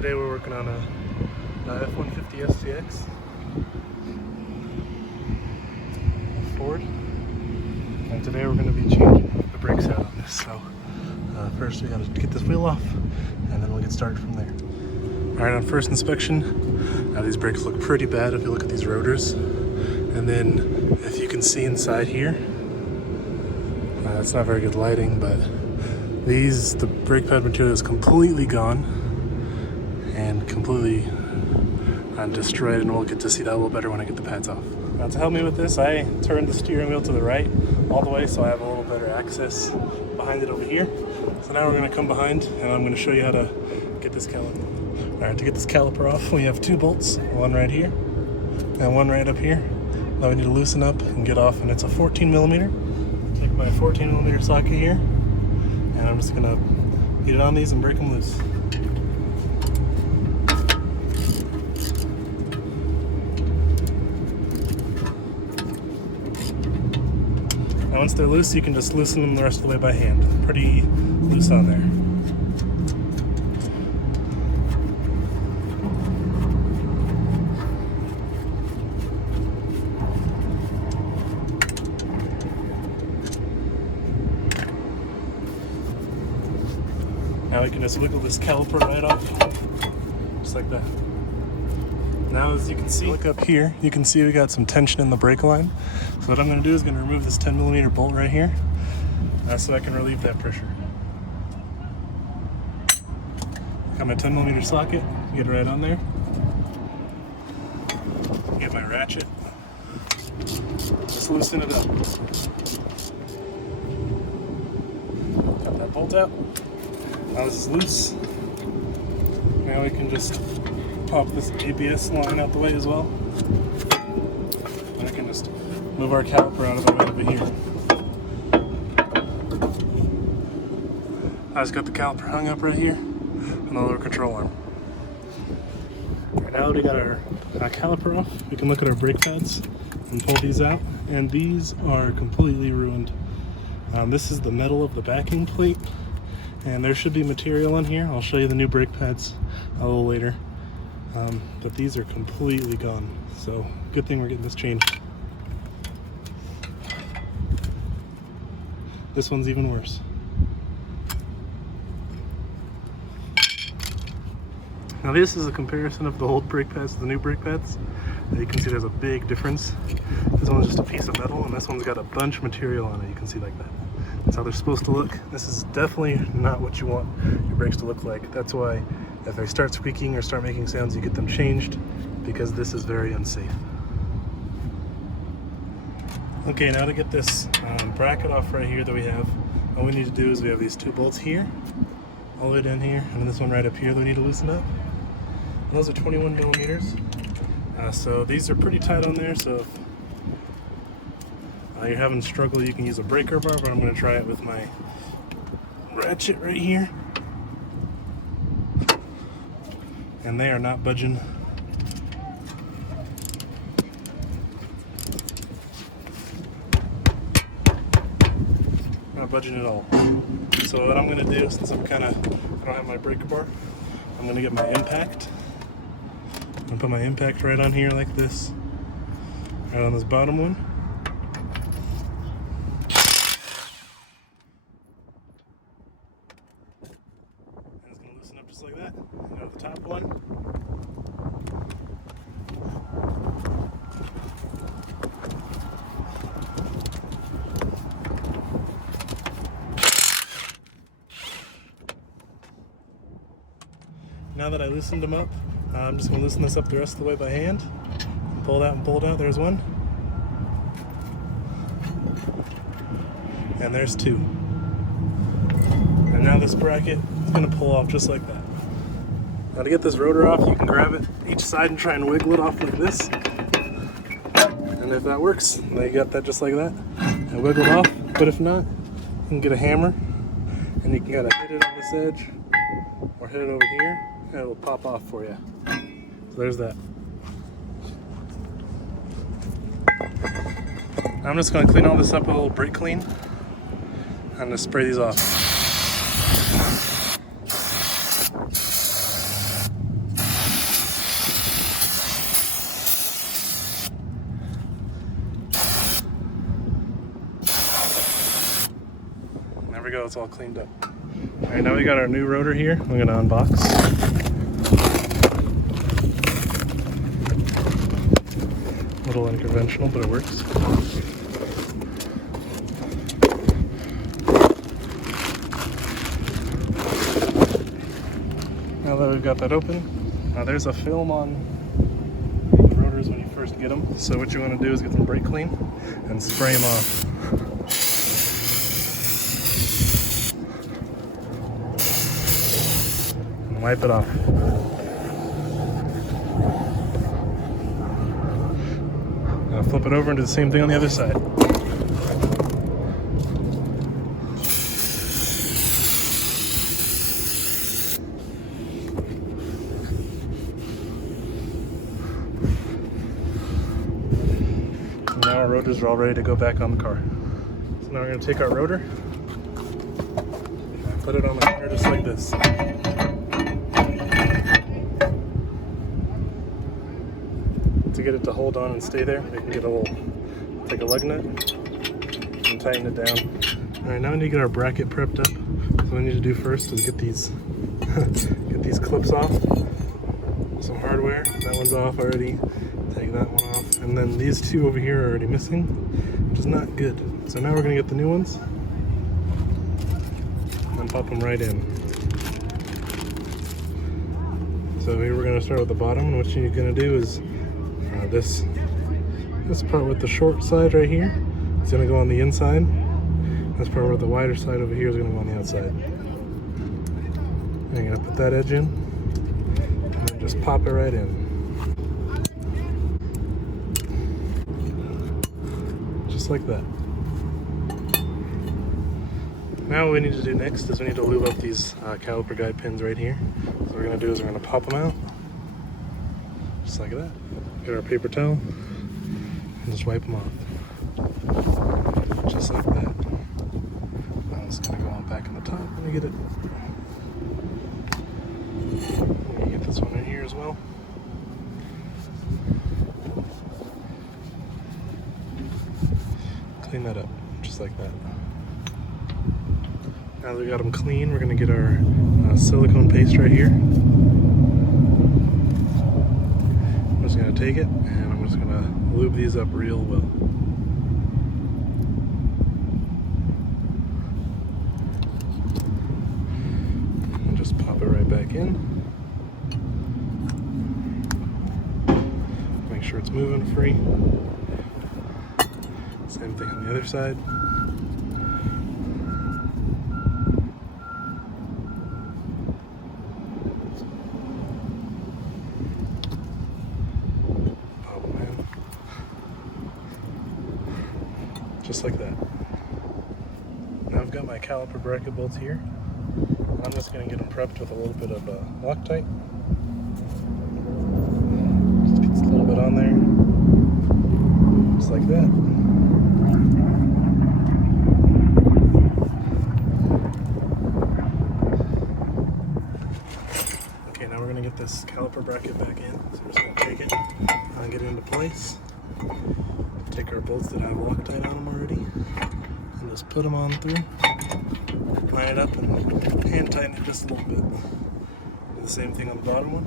Today we're working on a F-150 STX Ford, and today we're going to be changing the brakes out on this. So first we got to get this wheel off, and then we'll get started from there. Alright, on first inspection, these brakes look pretty bad if you look at these rotors. And then if you can see inside here, it's not very good lighting, but the brake pad material is completely gone and completely destroyed, and we'll get to see that a little better when I get the pads off. Now to help me with this, I turned the steering wheel to the right all the way so I have a little better access behind it over here. So now we're going to come behind and I'm going to show you how to get this caliper. Alright, to get this caliper off, we have two bolts, one right here and one right up here. Now we need to loosen up and get off, and it's a 14 millimeter. Take my 14 millimeter socket here, and I'm just gonna get it on these and break them loose. Now once they're loose, you can just loosen them the rest of the way by hand. Pretty loose on there. Now we can just wiggle this caliper right off, just like that. Now as you can see, look up here, you can see we got some tension in the brake line. So what I'm going to do is going to remove this 10 millimeter bolt right here, so I can relieve that pressure. Got my 10 millimeter socket, get it right on there. Get my ratchet, just loosen it up. Got that bolt out. Now this is loose. Now we can just pop this ABS line out the way as well. And I can just move our caliper out of the way over here. I just got the caliper hung up right here on the lower control arm. Right, now that we got our caliper off, we can look at our brake pads and pull these out. And these are completely ruined. This is the metal of the backing plate. And there should be material on here. I'll show you the new brake pads a little later. But these are completely gone. So good thing we're getting this changed. This one's even worse. Now this is a comparison of the old brake pads to the new brake pads. You can see there's a big difference. This one's just a piece of metal, and this one's got a bunch of material on it. You can see like that. That's how they're supposed to look. This is definitely not what you want your brakes to look like. That's why if they start squeaking or start making sounds, you get them changed, because this is very unsafe. Okay, now to get this bracket off right here that we have, all we need to do is we have these two bolts here, all the way down here, and this one right up here that we need to loosen up. And those are 21 millimeters. So these are pretty tight on there, so if you're having struggle, you can use a breaker bar, but I'm going to try it with my ratchet right here. And they are not budging. Not budging at all. So what I'm going to do, since I don't have my breaker bar, I'm going to get my impact. I'm going to put my impact right on here like this, right on this bottom one. Just like that. And go to the top one. Now that I loosened them up, I'm just going to loosen this up the rest of the way by hand. Pull it out and pull it out. There's one. And there's two. And now this bracket is going to pull off just like that. Now to get this rotor off, you can grab it each side and try and wiggle it off like this. And if that works, then you got that just like that. And wiggle it off. But if not, you can get a hammer and you can kind of hit it on this edge or hit it over here, and it'll pop off for you. So there's that. I'm just going to clean all this up with a little brake clean. I'm going to spray these off. we go, it's all cleaned up. All right, now we got our new rotor here. We're gonna unbox. A little unconventional, but it works. Now that we've got that open, there's a film on the rotors when you first get them. So what you want to do is get them brake clean and spray them off. And wipe it off. Now flip it over and do the same thing on the other side. Now our rotors are all ready to go back on the car. So now we're going to take our rotor and put it on the car just like this. To get it to hold on and stay there, we can take a lug nut and tighten it down. All right, now we need to get our bracket prepped up. So what we need to do first is get these get these clips off. Some hardware. That one's off already. Take that one off. And then these two over here are already missing, which is not good. So now we're gonna get the new ones and pop them right in. So here we're gonna start with the bottom, and what you're gonna do is this part with the short side right here is gonna go on the inside. This part with the wider side over here is gonna go on the outside. And you're gonna put that edge in and then just pop it right in. Just like that. Now what we need to do next is we need to lube up these caliper guide pins right here. So what we're gonna do is we're gonna pop them out, just like that. Get our paper towel and just wipe them off, just like that. Now it's gonna go on back in the top. Let me get it. Let me get this one in here as well. Clean that up, just like that. Now that we got them clean, we're gonna get our silicone paste right here. I'm just gonna take it and I'm just gonna lube these up real well. And just pop it right back in. Make sure it's moving free. Same thing on the other side. Just like that. Now I've got my caliper bracket bolts here. I'm just going to get them prepped with a little bit of Loctite. Just gets a little bit on there. Just like that. Okay, now we're going to get this caliper bracket back in. So we're just going to take it and get it into place. Take our bolts that have Loctite on them already and just put them on through, line it up and hand tighten it just a little bit. Do the same thing on the bottom one.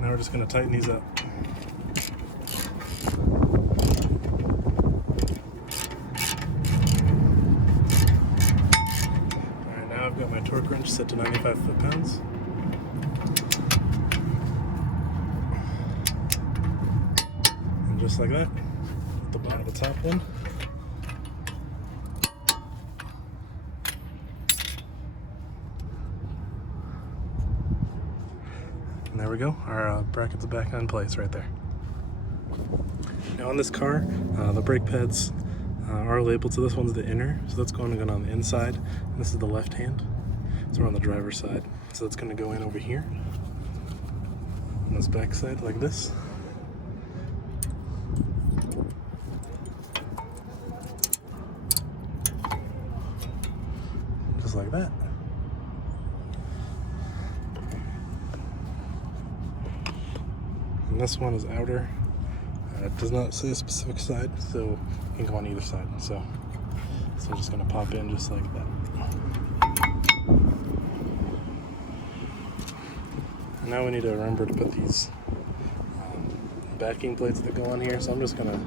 Now we're just going to tighten these up. Got my torque wrench set to 95 foot-pounds. And just like that, at the bottom of the top one. And there we go, our brackets are back in place right there. Now on this car, the brake pads are labeled, so this one's the inner, so that's going to go on the inside, and this is the left hand, so we're on the driver's side, so that's going to go in over here on this back side like this. Just like that. and this one is outer. It does not say a specific side, so you can go on either side. So I'm just gonna pop in just like that. And now we need to remember to put these backing plates that go on here. So I'm just gonna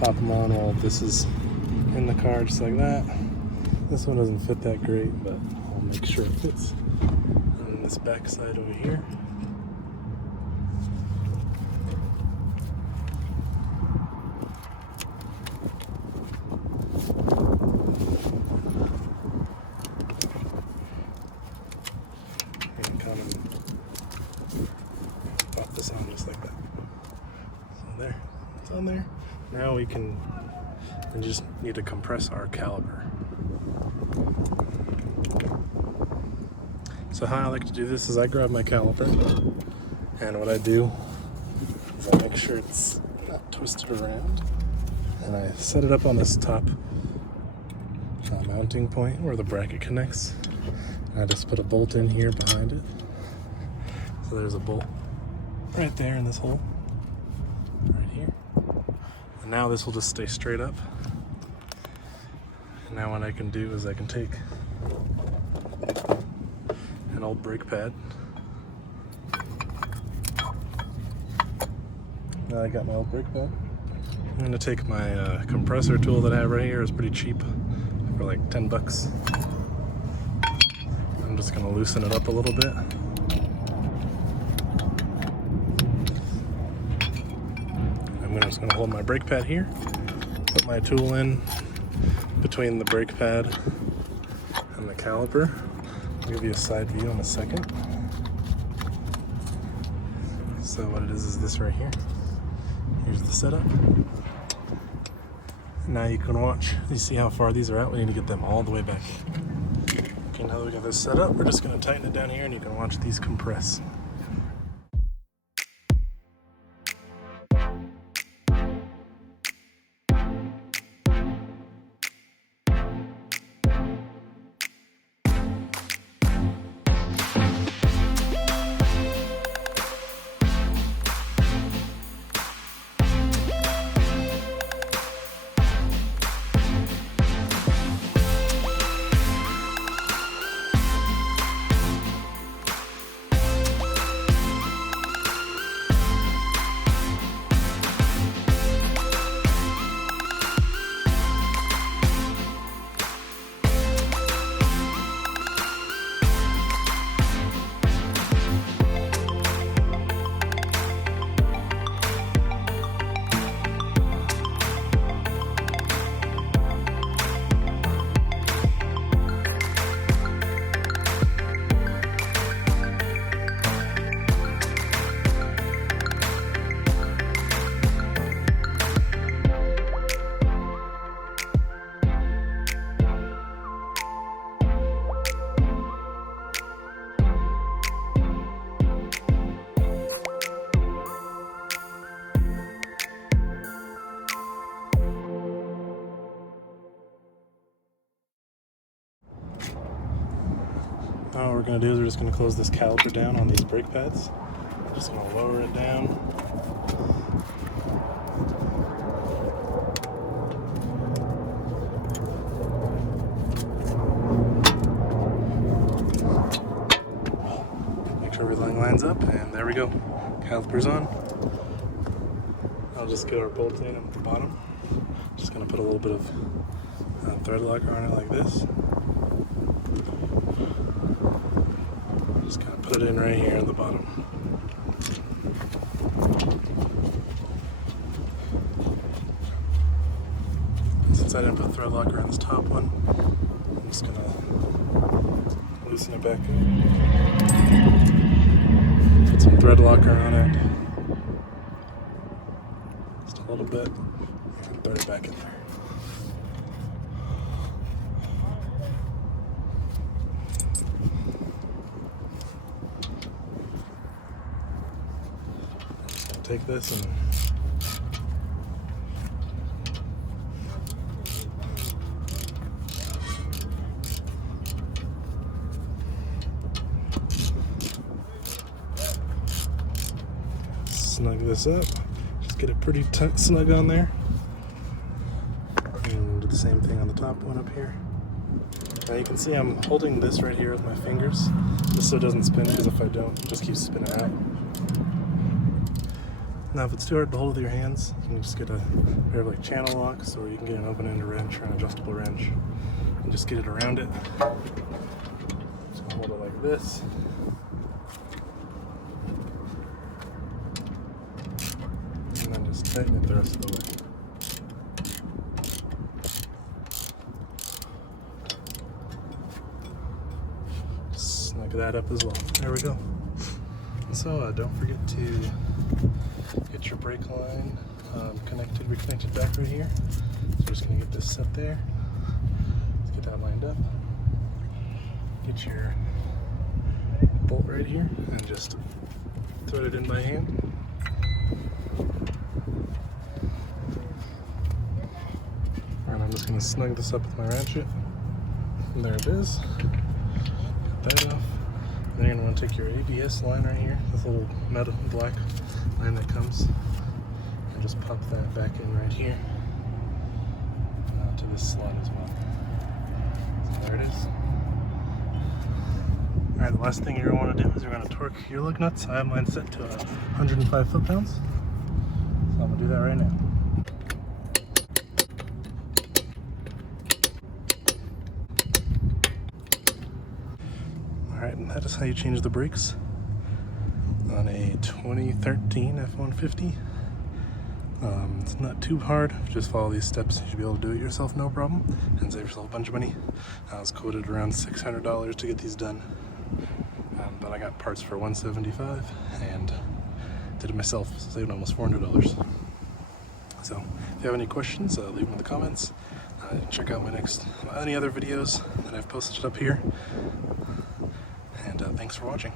pop them on while this is in the car, just like that. This one doesn't fit that great, but I'll make sure it fits. And then this back side over here. And kind of pop this on just like that. So there, it's on there. Now we just need to compress our caliper. So how I like to do this is I grab my caliper, and what I do is I make sure it's not twisted around, and I set it up on this top mounting point where the bracket connects. And I just put a bolt in here behind it. So there's a bolt right there in this hole, right here. And now this will just stay straight up. And now what I can do is I can take an old brake pad. Now I got my old brake pad. I'm gonna take my compressor tool that I have right here. It's pretty cheap, for like 10 bucks. I'm just gonna loosen it up a little bit. I'm just gonna hold my brake pad here, put my tool in between the brake pad and the caliper. I'll give you a side view in a second. So what it is this right here. Here's the setup. Now you can watch, you see how far these are out? We need to get them all the way back. Okay, now that we got this set up, we're just gonna tighten it down here and you can watch these compress. Now what we're going to do is we're just going to close this caliper down on these brake pads. Just going to lower it down. Make sure everything lines up, and there we go. Caliper's on. I'll just get our bolt in at the bottom. Just going to put a little bit of thread locker on it like this. Just kind of put it in right here at the bottom. Since I didn't put thread locker on this top one, I'm just gonna loosen it back up. Put some thread locker on it. Just a little bit. And throw it back in there. Take this and snug this up. Just get it pretty snug on there. And do the same thing on the top one up here. Now you can see I'm holding this right here with my fingers, just so it doesn't spin, because if I don't, it just keeps spinning out. Now if it's too hard to hold with your hands, you can just get a pair of like channel locks, or you can get an open-ended wrench or an adjustable wrench and just get it around it. Just hold it like this. And then just tighten it the rest of the way. Snug that up as well. There we go. So don't forget to get your brake line reconnected back right here. So we're just going to get this set there. Let's get that lined up. Get your bolt right here and just thread it in by hand. And I'm just going to snug this up with my ratchet. And there it is. Get that off. Then you're going to want to take your ABS line right here, this little metal black line that comes, and just pop that back in right here to this slot as well. So there it is. Alright, the last thing you're going to want to do is you're going to torque your lug nuts. I have mine set to 105 foot-pounds, so I'm going to do that right now. Alright, and that is how you change the brakes on a 2013 F-150. It's not too hard. Just follow these steps. You should be able to do it yourself, no problem, and save yourself a bunch of money. I was quoted around $600 to get these done, but I got parts for $175 and did it myself, saved almost $400. So if you have any questions, leave them in the comments. Check out any other videos that I've posted up here. And thanks for watching.